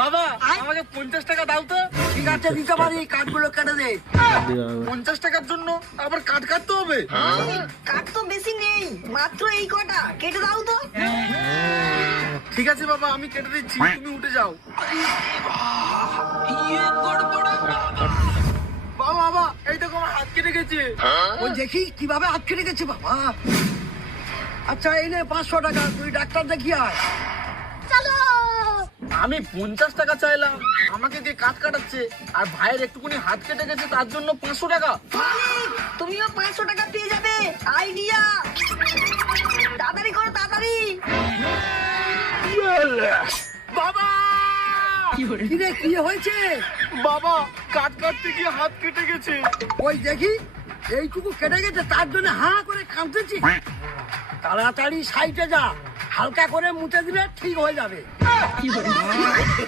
বাবা আমাকে 50 টাকা দাও তো। ঠিক আছে দিতে পারি, কাঠগুলো কেটে দে। 50 টাকার জন্য আবার কাট কাটতে হবে? কাঠ তো বেশি নেই, মাত্র এই কটা, কেটে দাও তো। ঠিক আছে বাবা, আমি কেটে দিচ্ছি, তুমি উঠে যাও। বাবা বাবা, এই দেখো আমার হাত কেটে গেছে। ওই দেখি কিভাবে হাত কেটে গেছে বাবা। আচ্ছা এই নে 500 টাকা, তুই ডাক্তার দেখিয়ে আয়। আমি 50 টাকা চাইলাম, আমাকে দিয়ে কাট কাটাচ্ছে, আর ভাইয়ের একটুকুনি হাত কেটে গেছে তার জন্য 500 টাকা। মালিক, তুমিও 500 টাকা পেয়ে যাবে। আইডিয়া, তাড়াতাড়ি করো তাড়াতাড়ি। বাবা কিরে কি হয়েছে? বাবা কাট কাটতে গিয়ে হাত কেটে গেছে। ওই দেখি এইটুকু কেটে গেছে, তার জন্য হাঁ করে কাঁদতেছি। তাড়াতাড়ি সাইডে যা, হালকা করে মুছে দিলে ঠিক হয়ে যাবে।